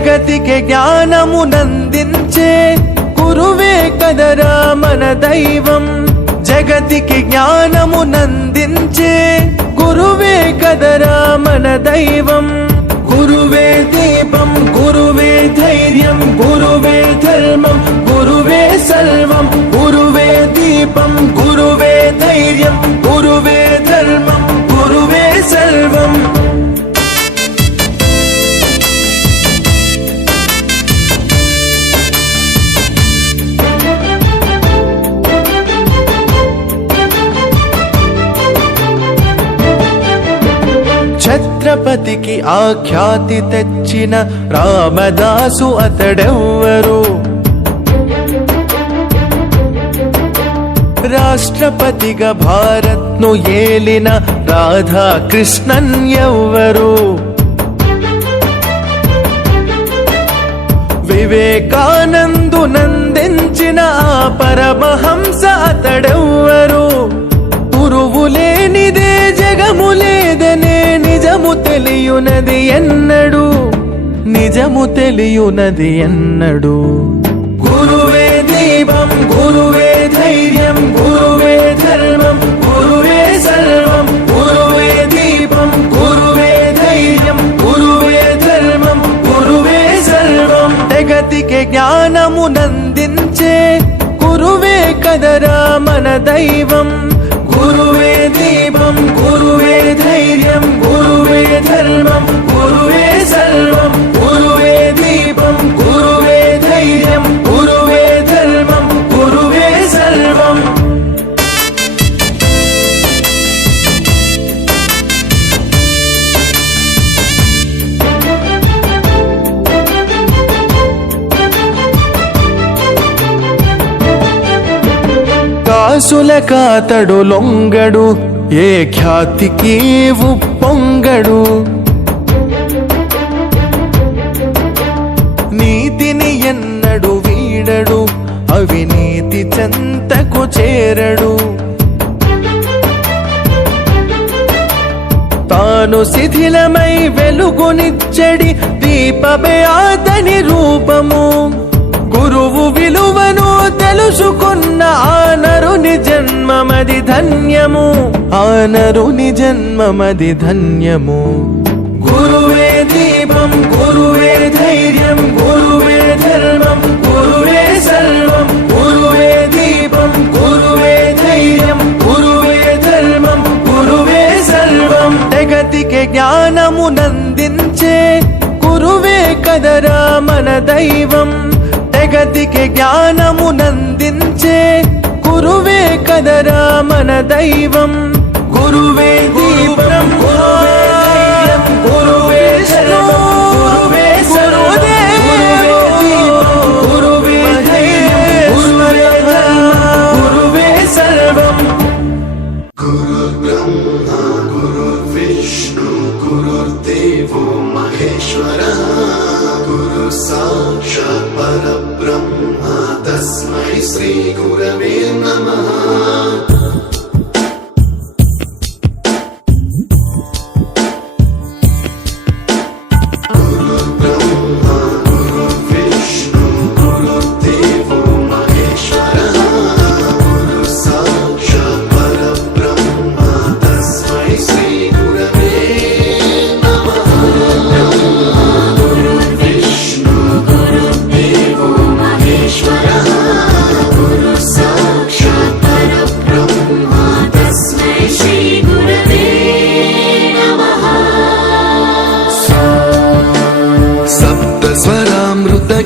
జగతికి జ్ఞానమునందించే గురువే కదరా మన దైవం. జగతికి జ్ఞానమునందించే గురువే కదరా మన దైవం. గురువే దీపం, గురువే ధైర్యం, గురువే ధర్మం, గురువే సర్వం. గురువే దీపం, గురువే ధైర్యం, గురువే ధర్మం, గురువే సర్వం. ఛత్రపతికి ఆఖ్యాతి తెచ్చిన రామదాసు అతడెవ్వరు? రాష్ట్రపతిగా భారత్ను ఏలిన రాధాకృష్ణన్ ఎవ్వరు? వివేకానందునందించిన ఆ పరమహంస అతడెవ్వరు? గురువు లేనిదే జగము లేదనే నిజము తెలియునది ఎన్నడు, నిజము తెలియునది ఎన్నడు. గురువే దీపం, గురువే ధైర్యం, గురువే ధర్మం, గురువే సర్వం. గురువే దీపం, గురువే ధైర్యం, గురువే ధర్మం, గురువే సర్వం. జగతికి జ్ఞానమునందించే గురువే కదరా మన దైవం. గురువే దీపం, గురువే ధైర్యం, గురువే ధర్మం, గురువే సర్వం. గురువే దీపం, గురువే ధైర్యం, గురువే ధర్మం, గురువే సర్వం. కాసుల కాతడు లొంగడు, ఏ ఖ్యాతికి ఉప్పొంగడు. నీతిని ఎన్నడు వీడడు, అవినీతి చెంతకు చేరడు. తాను శిథిలమై వెలుగునిచ్చడి దీపమే అతని రూపము. గురువు విలువను తెలుసుకున్న ఆ నరుని జన్మమది ధన్యము, ఆ నరుని జన్మమది ధన్యము. గురువే దీపం, గురువే ధైర్యం, గురువే ధర్మం, గురువే సర్వం. గురువే దీపం, గురువే ధైర్యం, గురువే ధర్మం, గురువే సర్వం. జగతికి జ్ఞానమునందించే గురువే కదరా మన దైవం. జగతికి జ్ఞానమునందించే గురువే కదరా మన దైవం. గురువే దీపం, గురువే ధైర్యం, గురువే సర్వం. గురువే సర్వదే, గురువే ధైర్యం, గురువే ధర్మం, గురువే సర్వం. గురుర్బ్రహ్మా గురుర్విష్ణు గురుర్దేవో మహేశ్వరః. గురు సాక్షాత్ పరబ్రహ్మ తస్మై శ్రీ గురవే నమః.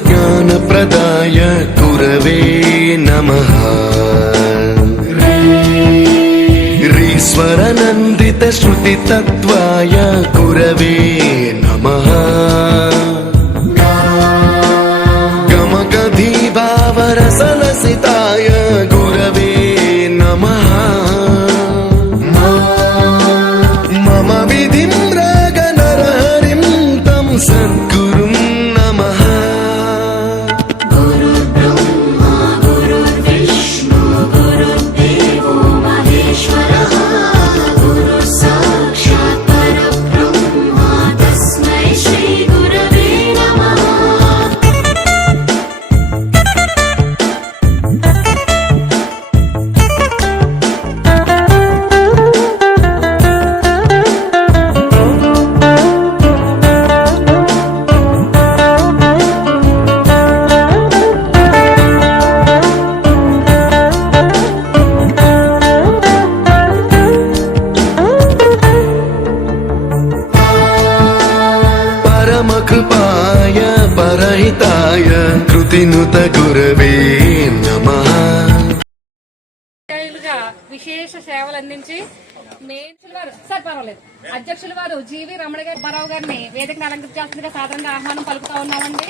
ज्ञानप्रदाय गुरवे नमः. ईश्वरनन्दित श्रुतितत्त्वाय गुरवे नमः. गमगधीभावरसलसिताय गुरवे नमः. मम विधिं रागनरहरिं तं सद्गुरुं नमः. స్తుతినుత గురవే నమః. విశేష సేవలు అందించి అధ్యక్షుల వారు జీవి రమణ గారు గారిని వేదికను అలంకరించాల్సిందిగా సాధారణంగా ఆహ్వానం పలుకుతా ఉన్నామండి.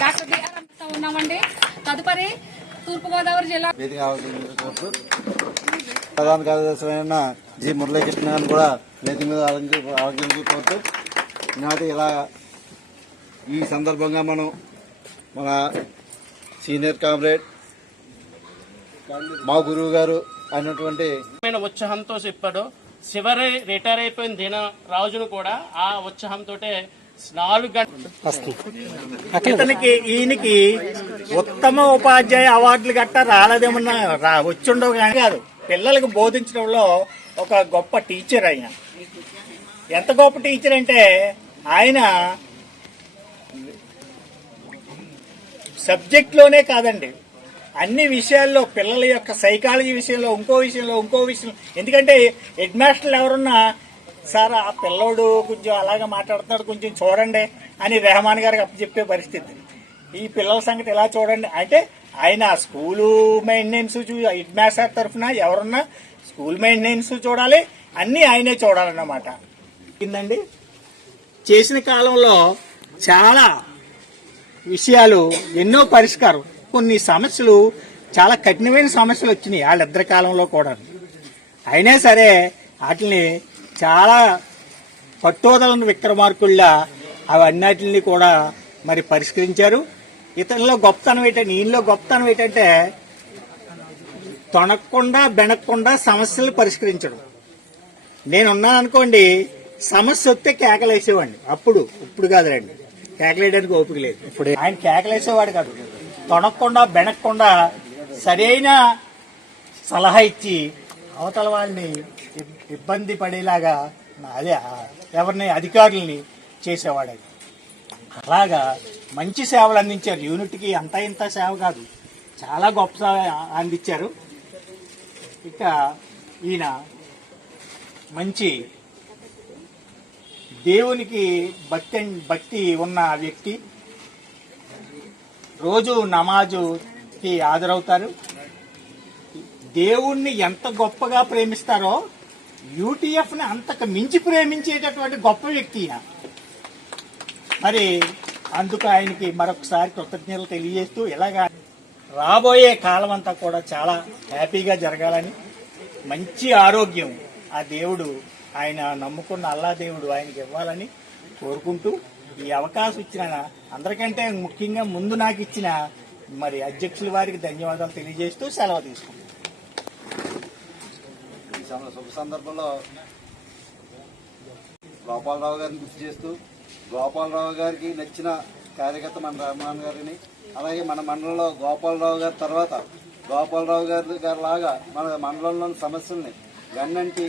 డాక్టర్ బిఆర్ అందిస్తా ఉన్నామండి. తదుపరి తూర్పుగోదావరి జిల్లా ప్రధాన కార్యదర్శి అయిన జి మురళీకృష్ణ గారిని కూడా వేదిక మీద ఆలోచించుకోవచ్చు. ఈనాటి ఇలా ఈ సందర్భంగా మనం మన సీనియర్ కామ్రేడ్ మా గురువు గారు అయినటువంటి ఉత్సాహంతో చెప్పాడు. చివరి రిటైర్ అయిపోయిన దిన రాజును కూడా ఆ ఉత్సాహంతో 4 గంటలు ఈయనకి ఉత్తమ ఉపాధ్యాయ అవార్డులు గట్ట రాలేదేమన్నా వచ్చుండవు కానీ కాదు, పిల్లలకు బోధించడంలో ఒక గొప్ప టీచర్. ఆయన ఎంత గొప్ప టీచర్ అంటే ఆయన సబ్జెక్ట్ లోనే కాదండి, అన్ని విషయాల్లో పిల్లల యొక్క సైకాలజీ విషయంలో ఇంకో విషయం ఎందుకంటే హెడ్ మాస్టర్లు ఎవరున్నా సార్ ఆ పిల్లోడు కొంచెం అలాగా మాట్లాడుతున్నాడు కొంచెం చూడండి అని రెహమాన్ గారికి అప్పచెప్పే పరిస్థితి. ఈ పిల్లల సంగతి ఎలా చూడండి అంటే ఆయన స్కూలు మెయింటెనెన్స్ హెడ్ మాస్టర్ తరఫున ఎవరున్నా స్కూల్ మెయింటెనెన్స్ చూడాలి, అన్ని ఆయనే చూడాలన్నమాట. కిందండి చేసిన కాలంలో చాలా విషయాలు ఎన్నో పరిష్కారం, కొన్ని సమస్యలు చాలా కఠినమైన సమస్యలు వచ్చినాయి వాళ్ళిద్దరి కాలంలో కూడా. అయినా సరే వాటిని చాలా పట్టుదలను విక్రమార్కుల్లా అవన్నిటిని కూడా మరి పరిష్కరించారు. ఇతనిలో గొప్పతనం ఏంటంటే ఈయనలో గొప్పతనం ఏంటంటే తొనకుండా బెనక్కుండా సమస్యలు పరిష్కరించడం. నేనున్నాను అనుకోండి, సమస్య వస్తే కేకలేసేవాడిని, ఇప్పుడు కాదులేండి, కేకలేయడానికి ఓపిక లేదు. ఇప్పుడు ఆయన కేకలేసేవాడు కాదు, తొనకుండా బెనక్కుండా సరైన సలహా ఇచ్చి అవతల వాళ్ళని ఇబ్బంది పడేలాగా అదే ఎవరిని అధికారుల్ని చేసేవాడు. అలాగా మంచి సేవలు అందించారు. యూనిట్కి అంత ఇంత సేవ కాదు, చాలా గొప్ప సేవ అందించారు. ఇక ఈయన మంచి దేవునికి భక్తి ఉన్న వ్యక్తి. రోజు నమాజుకి హాజరవుతారు. దేవుణ్ణి ఎంత గొప్పగా ప్రేమిస్తారో యూటీఎఫ్ ని అంతకు మించి ప్రేమించేటటువంటి గొప్ప వ్యక్తి. మరి అందుకు ఆయనకి మరొకసారి కృతజ్ఞతలు తెలియజేస్తూ ఇలాగా రాబోయే కాలం అంతా కూడా చాలా హ్యాపీగా జరగాలని, మంచి ఆరోగ్యం ఆ దేవుడు ఆయన నమ్ముకున్న అల్లా దేవుడు ఆయనకి ఇవ్వాలని కోరుకుంటూ ఈ అవకాశం ఇచ్చిన అందరికంటే ముఖ్యంగా ముందు నాకు ఇచ్చిన మరి అధ్యక్షుల వారికి ధన్యవాదాలు తెలియజేస్తూ సెలవు తీసుకుంటాం. శుభ సందర్భంలో గోపాలరావు గారిని గుర్తు చేస్తూ, గోపాలరావు గారికి నచ్చిన కార్యకర్త మన రెహమాన్ గారిని, అలాగే మన మండలంలో గోపాలరావు గారి తర్వాత గోపాలరావు గారి లాగా మన మండలంలోని సమస్యల్ని గన్నంటి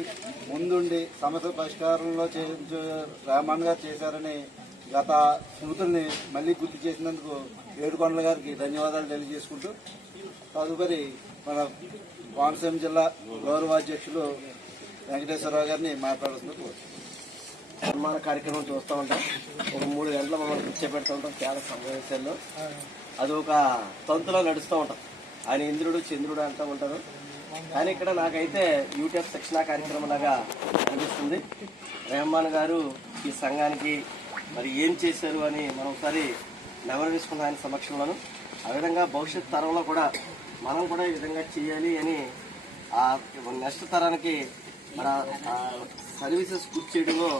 ముందుండి సమస్య పరిష్కారంలో రెహమాన్ గారు చేశారని గత స్మృతుల్ని మళ్లీ గుర్తు చేసినందుకు ఏడుకొండల గారికి ధన్యవాదాలు తెలియజేసుకుంటూ, తదుపరి మన కోనసీమ జిల్లా గౌరవాధ్యక్షులు వెంకటేశ్వరరావు గారిని మాట్లాడుతూ సన్మాన కార్యక్రమం చూస్తూ ఉంటాం. ఒక 3 గంటలు మమ్మల్ని కూర్చోబెడుతూ ఉంటాం చాలా సమావేశాల్లో. అది ఒక తంతులో నడుస్తూ ఉంటాం. ఆయన ఇంద్రుడు చంద్రుడు అంటూ ఉంటారు. కానీ ఇక్కడ నాకైతే యూటీఎఫ్ శిక్షణా కార్యక్రమం లాగా అనిపిస్తుంది. రెహమాన్ గారు ఈ సంఘానికి మరి ఏం చేశారు అని మనం ఒకసారి నెమరు వేసుకున్న ఆయన సమక్షంలోను, ఆ విధంగా భవిష్యత్ తరంలో కూడా మనం కూడా ఈ విధంగా చేయాలి అని ఆ నెక్స్ట్ తరానికి మన సర్వీసెస్ పూర్తి చేయడంలో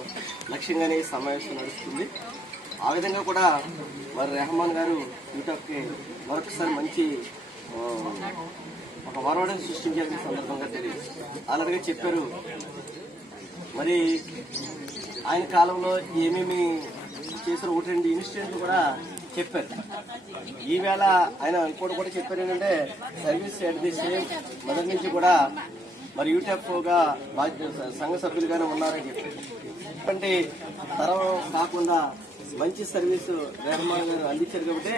లక్ష్యంగానే ఈ సమావేశం నడుస్తుంది. ఆ విధంగా కూడా మరి రెహమాన్ గారు యూటీఎఫ్కి మరొకసారి మంచి ఒక వరవడిని సృష్టించాలని సందర్భంగా తెలియదు. అలాగే చెప్పారు. మరి ఆయన కాలంలో ఏమేమి చేశారు 1-2 ఇన్సిడెంట్లు కూడా చెప్పారు. ఈవేళ ఆయన ఇంకోటి కూడా చెప్పారు ఏంటంటే సర్వీస్ ఎట్ ది సేమ్ మొదటి నుంచి కూడా మరి యూటీఎఫ్గా సంఘ సభ్యులుగానే ఉన్నారని చెప్పారు. అంటే తరం కాకుండా మంచి సర్వీసు రెహమాన్ గారు అందించారు కాబట్టి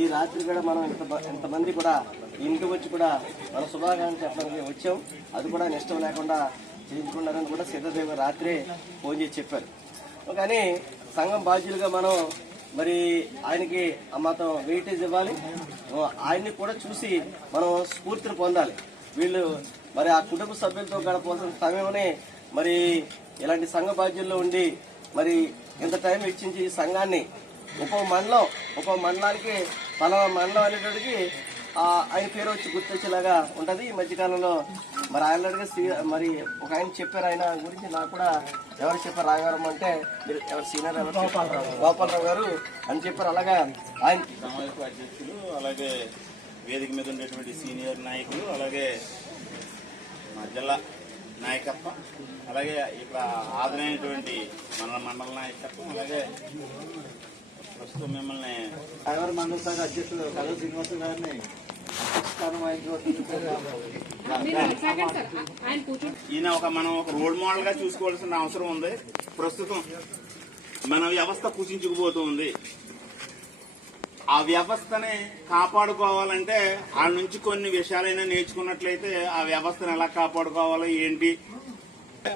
ఈ రాత్రి కూడా మనం ఇంతమంది కూడా ఇంటికి వచ్చి కూడా మన శుభాకాంక్షలు చెప్పడానికి వచ్చాం. అది కూడా నష్టం లేకుండా చేయించుకున్నారని కూడా సీతాదేవి రాత్రే ఫోన్ చేసి చెప్పారు. కానీ సంఘం బాధ్యులుగా మనం మరి ఆయనకి మాత్రం వెయిటేజ్ ఇవ్వాలి. ఆయన్ని కూడా చూసి మనం స్ఫూర్తిని పొందాలి. వీళ్ళు మరి ఆ కుటుంబ సభ్యులతో గడపవలసిన సమయమని మరి ఇలాంటి సంఘ బాధ్యుల్లో ఉండి మరి ఇంత టైం వెచ్చించి ఈ సంఘాన్ని ఒక్కో మండలానికి పలానా మండలం అనేటోడికి ఆయన పేరు వచ్చి గుర్తొచ్చేలాగా ఉంటది. ఈ మధ్యకాలంలో మరి ఆయన మరి ఒక ఆయన చెప్పారు, ఆయన గురించి నాకు కూడా ఎవరు చెప్పారు, రాయవరం అంటే ఎవరు సీనియర్ గోపాలరావు గారు అని చెప్పారు. అలాగా ఆయన అధ్యక్షులు, అలాగే వేదిక మీద ఉండేటువంటి సీనియర్ నాయకులు, అలాగే మా జిల్లా నాయకత్వం, అలాగే ఇక్కడ ఆదరైనటువంటి మండల నాయకత్వం, అలాగే ప్రస్తుతం మిమ్మల్ని రాయవరం మండల శాఖ అధ్యక్షులు కళ శ్రీనివాస గారిని ఈయన మనం ఒక రోల్ మోడల్ గా చూసుకోవాల్సిన అవసరం ఉంది. ప్రస్తుతం మన వ్యవస్థ కుచించుకుపోతుంది. ఆ వ్యవస్థని కాపాడుకోవాలంటే ఆ నుంచి కొన్ని విషయాలైనా నేర్చుకున్నట్లయితే ఆ వ్యవస్థను ఎలా కాపాడుకోవాలో ఏంటి.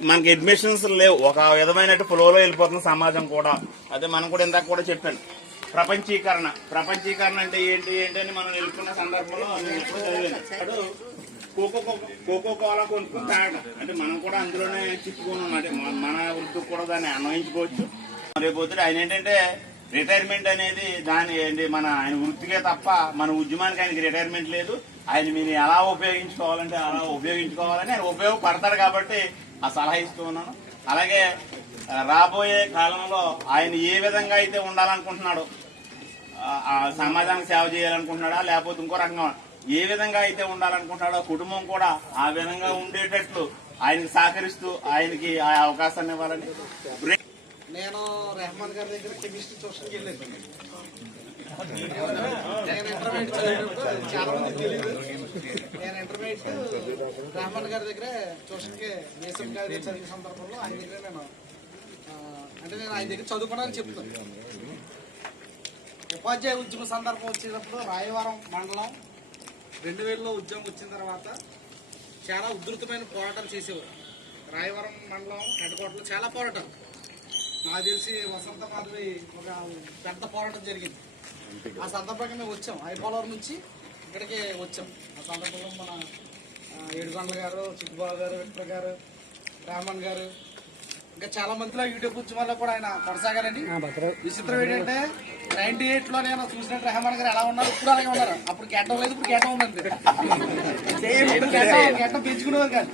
మనకి అడ్మిషన్స్ లేవు, ఒక విధమైన ఫ్లోలో వెళ్ళిపోతున్న సమాజం కూడా. అదే మనం కూడా ఇందాక కూడా చెప్పాను, ప్రపంచీకరణ అంటే ఏంటి అని మనం వెళ్ళుకున్న సందర్భంలో నేను ఎప్పుడు చదివాను. కోకో కోలా కొనుక్కుని తాగడం అంటే మనం కూడా అందులోనే చిక్కుకుని ఉన్నది. మన వృత్తికి కూడా దాన్ని అన్వయించుకోవచ్చు. రేపొద్దు ఆయన ఏంటంటే రిటైర్మెంట్ అనేది దాని ఏంటి ఆయన వృత్తికే తప్ప మన ఉద్యమానికి ఆయనకి రిటైర్మెంట్ లేదు. ఆయన మీరు ఎలా ఉపయోగించుకోవాలంటే అలా ఉపయోగించుకోవాలని ఆయన ఉపయోగపడతాడు కాబట్టి ఆ సలహా ఇస్తూ ఉన్నాను. అలాగే రాబోయే కాలంలో ఆయన ఏ విధంగా అయితే ఉండాలనుకుంటున్నాడో, సమాజానికి సేవ చేయాలనుకుంటున్నాడా లేకపోతే ఇంకో రకంగా ఏ విధంగా అయితే ఉండాలనుకుంటున్నాడో కుటుంబం కూడా ఆ విధంగా ఉండేటట్లు ఆయనకి సహకరిస్తూ ఆయనకి ఆ అవకాశాన్ని ఇవ్వాలని. నేను రెహమాన్ గారి దగ్గర కెమిస్ట్రీ ట్యూషన్కి వెళ్ళాను. నేను ఇంటర్మీడియట్ చదివేటప్పుడు చాలా మంది తెలియదు. నేను ఇంటర్మీడియట్ రెహమాన్ గారి దగ్గర ట్యూషన్కి దేశం గారి చదివే సందర్భంలో ఆయన దగ్గర నేను ఆయన దగ్గర చదువుకోవడానికి చెప్తాను. ఉపాధ్యాయ ఉద్యమ సందర్భం వచ్చేటప్పుడు రాయవరం మండలం 2000లో ఉద్యమం వచ్చిన తర్వాత చాలా ఉధృతమైన పోరాటాలు చేసేవారు. రాయవరం మండలం హెడ్కోటలో చాలా పోరాటాలు. నాకు తెలిసి వసంత మాధవి ఒక పెద్ద పోరాటం జరిగింది. ఆ సందర్భంగా మేము వచ్చాం, ఐపోలవరం నుంచి ఇక్కడికి వచ్చాం. ఆ సందర్భంలో మన ఏడుగొండల గారు, చిట్టుబాబు గారు, విక్టర్ గారు, రామన్ గారు, ఇంకా చాలా మందిలో యూట్యూబ్ ఉద్యమాల్లో కూడా ఆయన కొనసాగారండి. విచిత్రం ఏంటంటే 98లో నేను చూసినట్టు రెహమాన్ గారు ఎలా ఉన్నారు, ఇప్పుడు అలాగే ఉన్నారు. అప్పుడు గెట్టం లేదు, ఇప్పుడు గెట్టం ఉంది. గెట్టం పెంచుకునేవారు కాదు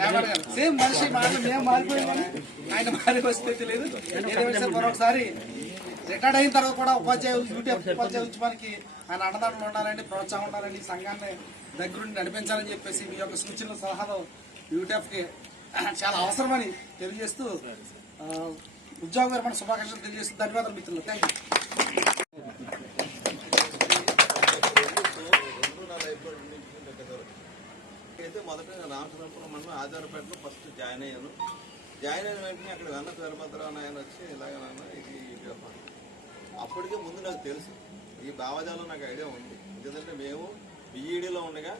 రెహమాన్ గారు. సేమ్ మనిషి మేము మారిపోయాం కానీ ఆయన మారే పరిస్థితి లేదు. ఏదైనా మరొకసారి రిటైర్డ్ అయిన తర్వాత కూడా ఉపాధ్యాయ ఉద్యమానికి ఆయన అన్నదానం ఉండాలండి, ప్రోత్సాహం ఉండాలండి, సంఘాన్ని దగ్గరుండి నడిపించాలని చెప్పేసి మీ యొక్క సూచనలు సలహాలు యూటీఎఫ్కి చాలా అవసరమని తెలియజేస్తూ ఉద్యోగ విరమణ శుభాకాంక్షలు తెలియజేస్తూ ధన్యవాదాలు మిత్రులు. Thank you. అయితే మొదట రామచంద్రపురం మండలం ఆచారపేటలో ఫస్ట్ జాయిన్ అయ్యాను. జాయిన్ అయిన వెంటనే అక్కడ వెన్న వీరభద్రరావు నాయన వచ్చి ఇలాగనన్నా ఇది అప్పటికే ముందు నాకు తెలుసు ఈ భావజాలం, నాకు ఐడియా ఉంది. ఎందుకంటే మేము బీఈడీలో ఉండగా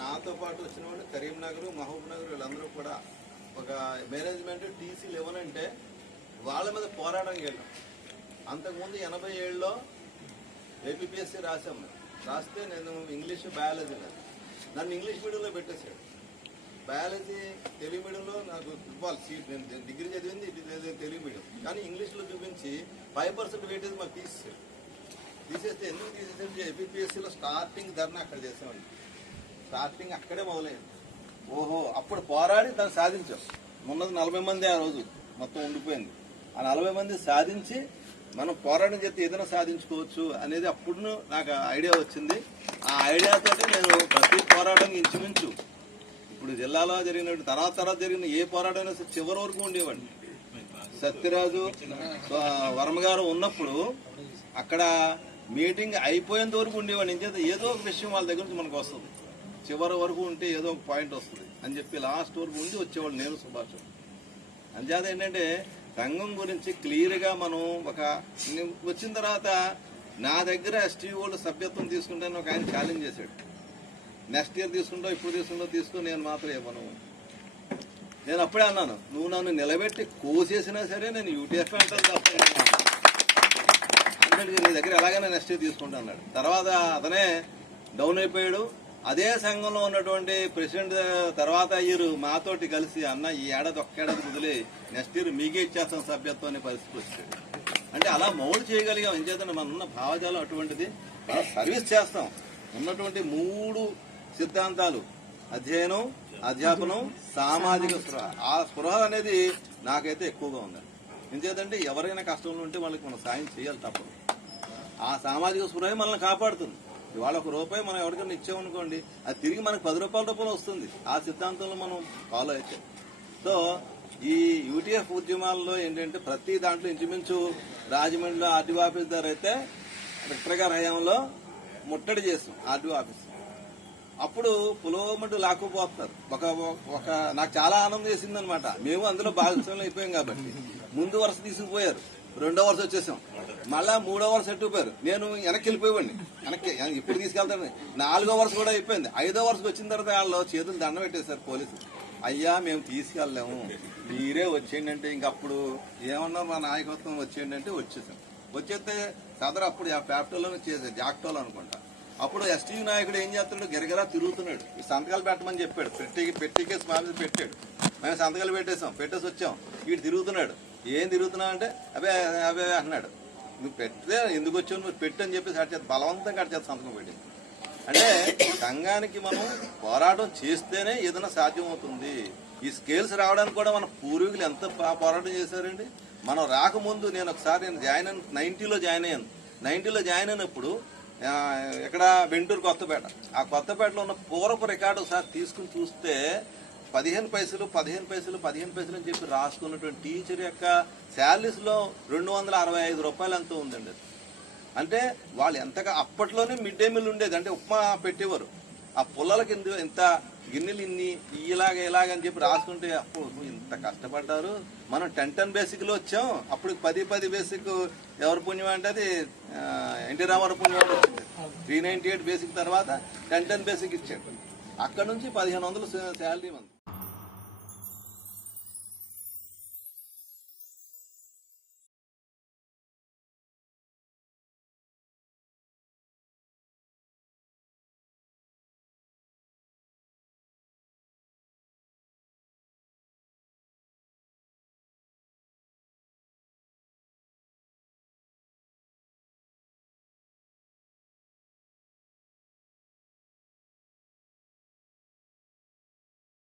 నాతో పాటు వచ్చిన వాళ్ళు కరీంనగర్, మహబూబ్ నగర్ వీళ్ళందరూ కూడా ఒక మేనేజ్మెంట్ టీసీ లేవనంటే వాళ్ళ మీద పోరాటానికి వెళ్ళాం. అంతకుముందు 87లో ఏపీపీఎస్సీ రాసాము. రాస్తే నేను ఇంగ్లీష్ బయాలజీ నన్ను ఇంగ్లీష్ మీడియంలో పెట్టేశాడు. బయాలజీ తెలుగు మీడియంలో నాకు ఇవ్వాలి సీట్. నేను డిగ్రీ చదివింది తెలుగు మీడియం, కానీ ఇంగ్లీష్లో చూపించి 5% వెయిటేజ్ మాకు తీసేస్తే ఎందుకు తీసేస్తే ఏపీపీఎస్సీలో స్టార్టింగ్ ధర్నా అక్కడ చేసామండి. స్టార్టింగ్ అక్కడే మొదలైంది. ఓహో, అప్పుడు పోరాడి దాన్ని సాధించాం. ఉన్నది 40 మంది ఆ రోజు మొత్తం ఉండిపోయింది. ఆ 40 మంది సాధించి మనం పోరాటం చేస్తే ఏదైనా సాధించుకోవచ్చు అనేది అప్పుడు నాకు ఐడియా వచ్చింది. ఆ ఐడియాతో నేను ప్రతి పోరాటం ఇంచుమించు ఇప్పుడు జిల్లాలో జరిగినట్టు తర్వాత జరిగిన ఏ పోరాటం చివరి వరకు ఉండేవాడిని. సత్యరాజు వర్మ గారు ఉన్నప్పుడు అక్కడ మీటింగ్ అయిపోయేంత వరకు ఉండేవాడిని. చేత ఏదో ఒక విషయం వాళ్ళ దగ్గర నుంచి మనకు వస్తుంది, చివరి వరకు ఉంటే ఏదో ఒక పాయింట్ వస్తుంది అని చెప్పి లాస్ట్ వరకు ఉండి వచ్చేవాళ్ళు నేను సుభాష్. అంచేత ఏంటంటే రంగం గురించి క్లియర్గా మనం వచ్చిన తర్వాత నా దగ్గర ఎస్టీ వాళ్ళు సభ్యత్వం తీసుకుంటాను ఒక ఆయన ఛాలెంజ్ చేశాడు. నెక్స్ట్ ఇయర్ తీసుకుంటావు, ఇప్పుడు తీసుకుంటావు, తీసుకుని నేను మాత్రం ఇవ్వను. నేను అప్పుడే అన్నాను, నువ్వు నన్ను నిలబెట్టి కోసేసినా సరే నేను యూటీఎఫ్ అంటాను తప్ప అంటే నీ దగ్గర ఎలాగైనా నెక్స్ట్ తీసుకుంటా అన్నాడు. తర్వాత అతనే డౌన్ అయిపోయాడు. అదే సంఘంలో ఉన్నటువంటి ప్రెసిడెంట్ తర్వాత ఇయర్ మాతోటి కలిసి అన్న ఈ ఏడాది ఒక్కేడాది వదిలే నెక్స్ట్ ఇయర్ మీకే ఇచ్చేస్తాం సభ్యత్వం అనే పరిస్థితి వచ్చాడు. అంటే అలా మౌల్డ్ చేయగలిగాం. ఏం చేద్దాం, మన ఉన్న భావజాలం అటువంటిది. మనం సర్వీస్ చేస్తాం. ఉన్నటువంటి 3 సిద్ధాంతాలు అధ్యయనం, అధ్యాపనం, సామాజిక స్పృహ. ఆ స్పృహ అనేది నాకైతే ఎక్కువగా ఉంది. ఎందుచేతంటే ఎవరైనా కష్టంలో ఉంటే వాళ్ళకి మనం సాయం చేయాలి తప్పదు. ఆ సామాజిక స్పృహ మనల్ని కాపాడుతుంది. ఇవాళ ₹1 మనం ఎవరికైనా ఇచ్చామనుకోండి, అది తిరిగి మనకు ₹10 వస్తుంది. ఆ సిద్ధాంతంలో మనం ఫాలో అయితే. సో ఈ యూటీఎఫ్ ఉద్యమాల్లో ఏంటంటే ప్రతి దాంట్లో ఇంచుమించు రాజమండ్రిలో ఆర్టీఓ ఆఫీస్ దగ్గర అయితే కలెక్టర్ గారి హయాంలో ముట్టడి చేస్తాం ఆర్టీఓ ఆఫీస్. అప్పుడు పులోమటు లాక్కుపోతున్నారు. ఒక నాకు చాలా ఆనందం చేసింది అనమాట. మేము అందులో భాగస్వామ్యం అయిపోయాం కాబట్టి. ముందు వరుస తీసుకుపోయారు, 2వ వరుస వచ్చేసాం, మళ్ళా 3వ వరుస ఎట్టుకుపోయారు. నేను వెనక్కి వెళ్ళిపోయేవాడిని. వెనక్కి ఇప్పుడు తీసుకెళ్తాను. 4వ వరుస కూడా అయిపోయింది. 5వ వరుసకు వచ్చిన తర్వాత వాళ్ళు చేతులు దండం పెట్టేశారు పోలీసులు. అయ్యా మేము తీసుకెళ్ళలేము, మీరే వచ్చేయండి అంటే ఇంకప్పుడు ఏమన్నారు మా నాయకత్వం వచ్చేయండి అంటే వచ్చేసాం. వచ్చేస్తే సదరు అప్పుడు ఆ ఫ్యాక్టరీలోనే చేశారు, జాక్టోలో అనుకుంటా. అప్పుడు ఎస్టీ నాయకుడు ఏం చేస్తున్నాడు, గిరగిరా తిరుగుతున్నాడు. ఈ సంతకాలు పెట్టమని చెప్పాడు. పెట్టికేసి మా మీద పెట్టాడు. మేము సంతకాలు పెట్టేసి వచ్చాం. వీడు తిరుగుతున్నాడు. ఏం తిరుగుతున్నావు అంటే అవే అవే అన్నాడు. నువ్వు పెడితే ఎందుకు వచ్చావు, నువ్వు పెట్టు అని చెప్పేసి అడిచేది బలవంతంగా అడిచేది సంతకం పెట్టింది. అంటే సంఘానికి మనం పోరాటం చేస్తేనే ఏదైనా సాధ్యమవుతుంది. ఈ స్కేల్స్ రావడానికి కూడా మన పూర్వీకులు ఎంత పోరాటం చేశారండి. మనం రాకముందు నేను ఒకసారి జాయిన్ 90లో జాయిన్ అయ్యాను. 90లో జాయిన్ అయినప్పుడు ఇక్కడ వెంటూరు కొత్తపేట, ఆ కొత్తపేటలో ఉన్న పూర్వపు రికార్డు ఒకసారి తీసుకుని చూస్తే 15 పైసలు అని చెప్పి రాసుకున్నటువంటి టీచర్ యొక్క శాలరీస్ లో ₹265 ఎంతో ఉందండి. అంటే వాళ్ళు ఎంతగా అప్పట్లోనే మిడ్ డే మీల్ ఉండేది. అంటే ఉప్మా పెట్టేవారు. ఆ పుల్లలకి ఇంత గిన్నెలు ఇన్ని ఇలాగని చెప్పి రాసుకుంటే అప్పుడు ఇంత కష్టపడ్డారు. మనం 10 బేసిక్ లో వచ్చాం. అప్పుడు 10 బేసిక్ ఎవరి పుణ్యం అంటే అది ఎన్టీ రామారావు పుణ్యం వచ్చింది. 398 బేసిక్ తర్వాత 10 బేసిక్ ఇచ్చాడు. అక్కడ నుంచి 1500 శాలరీ ఉంది.